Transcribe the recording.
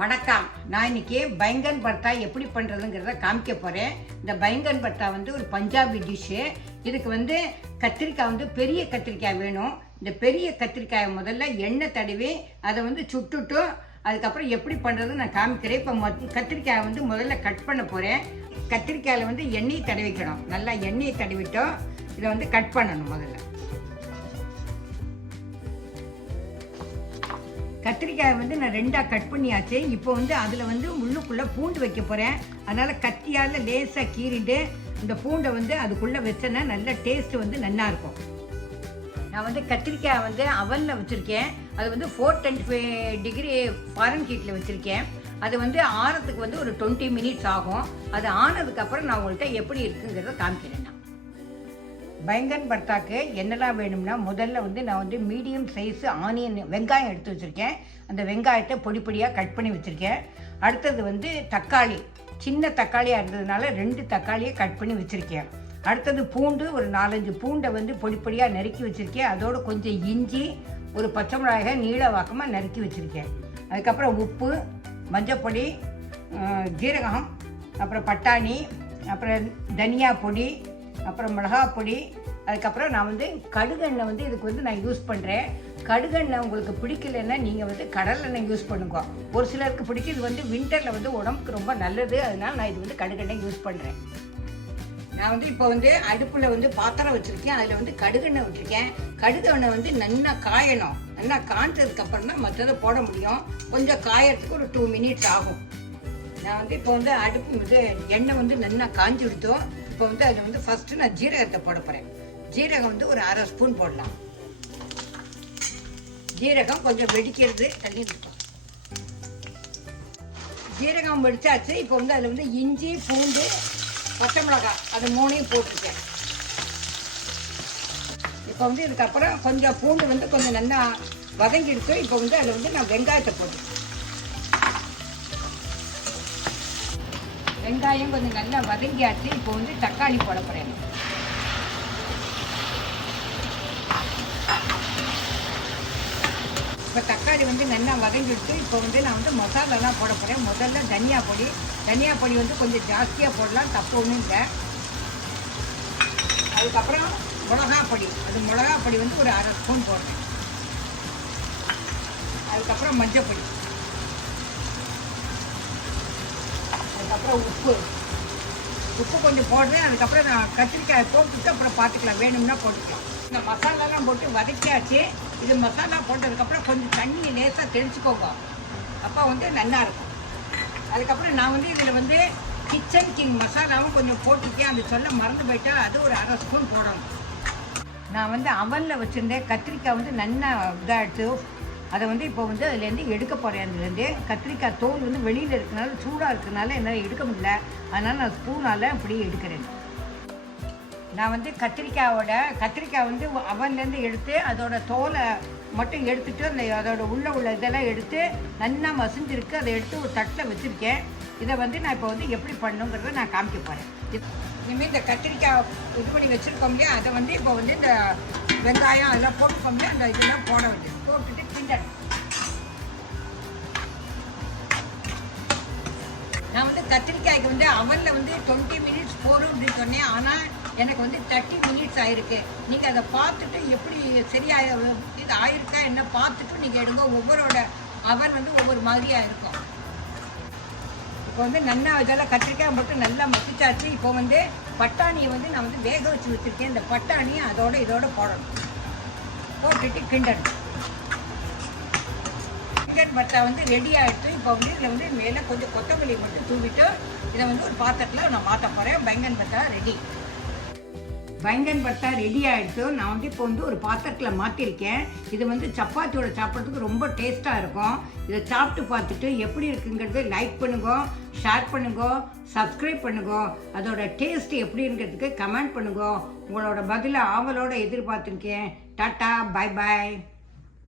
வணக்கம். நான் இன்னைக்கு பைங்கன் பர்த்தா எப்படி பண்ணுறதுங்கிறத காமிக்க போகிறேன். இந்த பைங்கன் பர்த்தா வந்து ஒரு பஞ்சாபி டிஷ்ஷு. இதுக்கு வந்து கத்திரிக்காய் வந்து பெரிய கத்திரிக்காய் வேணும். இந்த பெரிய கத்திரிக்காயை முதல்ல எண்ணெய் தடவி அதை வந்து சுட்டுட்டு அதுக்கப்புறம் எப்படி பண்ணுறது நான் காமிக்கிறேன். இப்போ கத்திரிக்காயை வந்து முதல்ல கட் பண்ண போகிறேன். கத்திரிக்காயில் வந்து எண்ணெயை தடவிக்கணும். நல்லா எண்ணெயை தடவிட்டோம் இதை வந்து கட் பண்ணணும். முதல்ல கத்திரிக்காயை வந்து நான் ரெண்டாக கட் பண்ணியாச்சு. இப்போ வந்து அதில் வந்து உள்ளுக்குள்ளே பூண்டு வைக்க போகிறேன். அதனால் கத்தியால் லேசாக கீறிட்டு இந்த பூண்டை வந்து அதுக்குள்ளே வச்சேன்னா நல்ல டேஸ்ட்டு வந்து நல்லாயிருக்கும். நான் வந்து கத்திரிக்காய் வந்து அவனில் வச்சுருக்கேன். அது வந்து 425 டிகிரி ஃபாரன்ஹீட்டில் வச்சுருக்கேன். அது வந்து ஆறதுக்கு வந்து ஒரு 20 மினிட்ஸ் ஆகும். அது ஆனதுக்கப்புறம் நான் உங்கள்கிட்ட எப்படி இருக்குங்கிறத காமிக்கிறேன். பைங்கன் பர்த்தாக்கு என்னெல்லாம் வேணும்னா முதல்ல வந்து நான் வந்து மீடியம் சைஸு ஆனியன் வெங்காயம் எடுத்து வச்சுருக்கேன். அந்த வெங்காயத்தை பொடி பொடியாக கட் பண்ணி வச்சுருக்கேன். அடுத்தது வந்து தக்காளி, சின்ன தக்காளியாக இருந்ததுனால 2 தக்காளியை கட் பண்ணி வச்சுருக்கேன். அடுத்தது பூண்டு, ஒரு 4-5 பூண்டை வந்து பொடி பொடியாக நறுக்கி வச்சுருக்கேன். அதோடு கொஞ்சம் இஞ்சி, ஒரு பச்சை மிளகாய் நீள வாக்கமாக நறுக்கி வச்சுருக்கேன். அதுக்கப்புறம் உப்பு, மஞ்சப்பொடி, ஜீரகம், அப்புறம் பட்டாணி, அப்புறம் தனியா பொடி, அப்புறம் மிளகா பொடி. அதுக்கப்புறம் நான் வந்து கடுகெண்ணெய் வந்து இதுக்கு வந்து நான் யூஸ் பண்ணுறேன். கடுகெண்ணெய் உங்களுக்கு பிடிக்கலைன்னா நீங்கள் வந்து கடலெண்ணெய் யூஸ் பண்ணுங்க. ஒரு சிலருக்கு பிடிக்கும். இது வந்து வின்டரில் வந்து உடம்புக்கு ரொம்ப நல்லது. அதனால் நான் இது வந்து கடுகெண்ணெய் யூஸ் பண்ணுறேன். நான் வந்து இப்போ வந்து அடுப்பில் வந்து பாத்திரம் வச்சுருக்கேன். அதில் வந்து கடுகெண்ணெய் விட்டுருக்கேன். கடுகெண்ணெய் வந்து நல்லா காயணும். நல்லா காய்ச்சதுக்கப்புறம் தான் மற்றதை போட முடியும். கொஞ்சம் காயறதுக்கு ஒரு 2 மினிட்ஸ் ஆகும். நான் வந்து இப்போ வந்து அடுப்பு வந்து எண்ணெய் வந்து நல்லா காஞ்சி விடுத்தோம். இப்போ வந்து அதில் வந்து ஃபஸ்ட்டு நான் ஜீரகத்தை போட போகிறேன். ஜீரகம் வந்து ஒரு 1/2 ஸ்பூன் போடலாம். ஜீரகம் கொஞ்சம் வெடிக்கிறது தள்ளி இருக்கும். ஜீரகம் வெடிச்சாச்சு. இப்போ வந்து அதில் வந்து இஞ்சி, பூண்டு, பச்சை மிளகாய் அது 3ஐயும் போட்டிருக்கேன். இப்போ வந்து இதுக்கப்புறம் கொஞ்சம் பூண்டு வந்து கொஞ்சம் நல்லா வதங்கிடுச்சு. இப்போ வந்து அதில் வந்து நான் வெங்காயத்தை போட்டேன். வெங்காயம் கொஞ்சம் நல்லா வதங்கியாச்சு. இப்போ வந்து தக்காளி போட போகிறேன். இப்போ தக்காளி வந்து நல்லா வதங்கிடுச்சு. இப்போ வந்து நான் வந்து மசாலாலாம் போட போகிறேன். முதல்ல தனியா பொடி வந்து கொஞ்சம் ஜாஸ்தியாக போடலாம், தப்பு ஒன்றும் இல்லை. அதுக்கப்புறம் மிளகா பொடி வந்து ஒரு 1/2 ஸ்பூன் போடுறேன். அதுக்கப்புறம் மஞ்சள் பொடி, அதுக்கப்புறம் உப்பு கொஞ்சம் போடுறேன். அதுக்கப்புறம் நான் கத்திரிக்காயை போட்டுட்டு அப்புறம் பார்த்துக்கலாம், வேணும்னா போட்டுக்கலாம். இந்த மசாலாலாம் போட்டு வதக்கியாச்சு. இது மசாலா போட்டதுக்கப்புறம் கொஞ்சம் தண்ணியை லேசாக தெளிச்சுக்கோங்க, அப்போ வந்து நல்லாயிருக்கும். அதுக்கப்புறம் நான் வந்து இதில் வந்து கிச்சன் கிங் மசாலாவும் கொஞ்சம் போட்டிருக்கேன். அது சொல்ல மறந்து போயிட்டா, அது ஒரு 1/2 ஸ்பூன் போடணும். நான் வந்து அவனில் வச்சுருந்தேன். கத்திரிக்காய் வந்து நல்லா இதாகிடுச்சு. அதை வந்து இப்போ வந்து அதுலேருந்து எடுக்க போகிறேன். அதுலேருந்து கத்திரிக்காய் தோல் வந்து வெளியில் இருக்கிறனால சூடாக இருக்கிறனால என்னால் எடுக்க முடியல. அதனால் நான் ஸ்பூனால் அப்படியே எடுக்கிறேன். நான் வந்து கத்திரிக்காய் வந்து அவன்லேருந்து எடுத்து அதோட தோலை மட்டும் எடுத்துகிட்டு அதோட உள்ள இதெல்லாம் எடுத்து நல்லா மசிஞ்சிருக்கு. அதை எடுத்து ஒரு தட்டில் வச்சுருக்கேன். இதை வந்து நான் இப்போ வந்து எப்படி பண்ணணுங்கிறத நான் காமிக்க போகிறேன். இனிமேல் இந்த கத்திரிக்காய் இது பண்ணி வச்சுருக்கோம் இல்லையா, அதை வந்து இப்போ வந்து இந்த வெங்காயம் அதெல்லாம் போட்டுக்கோம் இல்லையா, அந்த இதெல்லாம் போட்டுட்டு கிண்டணும். நான் வந்து கத்திரிக்காய்க்கு வந்து அவனில் வந்து 20 மினிட்ஸ் போடும் அப்படின்னு சொன்னேன். ஆனால் எனக்கு வந்து 30 மினிட்ஸ் ஆயிருக்கு. நீங்கள் அதை பார்த்துட்டு எப்படி சரியாக இது ஆயிருக்கா என்ன பார்த்துட்டு நீங்கள் எடுங்க. ஒவ்வொருட அவன் வந்து ஒவ்வொரு மாதிரியாக இருக்கும். இப்போ வந்து நல்லா இதெல்லாம் கத்திரிக்காய் மட்டும் நல்லா மசிச்சாச்சு. இப்போ வந்து பட்டாணியை வந்து நான் வந்து வேக வச்சு வச்சுருக்கேன். இந்த பட்டாணியை இதோட போடணும். போட்டுட்டு கிண்டணும். பைங்கன் பர்த்தா வந்து ரெடி ஆகிடுச்சு. இப்போ வந்து இதில் வந்து மேலே கொஞ்சம் கொத்தமல்லி மட்டும் தூவிட்டு இதை வந்து ஒரு பாத்திரத்தில் நான் மாற்ற போகிறேன். பைங்கன் பர்த்தா ரெடி. பைங்கன் பர்த்தா ரெடி ஆகிடுச்சு. நான் வந்து இப்போ வந்து ஒரு பாத்திரத்தில் மாற்றிருக்கேன். இது வந்து சப்பாத்தியோட சாப்பிட்றதுக்கு ரொம்ப டேஸ்ட்டாக இருக்கும். இதை சாப்பிட்டு பார்த்துட்டு எப்படி இருக்குங்கிறது லைக் பண்ணுங்க, ஷேர் பண்ணுங்க, சப்ஸ்கிரைப் பண்ணுங்க. அதோட டேஸ்ட் எப்படிங்கிறதுக்கு கமெண்ட் பண்ணுங்க. உங்களோட பதிலை ஆவலோடு எதிர்பார்த்துருக்கேன். Tata, bye bye.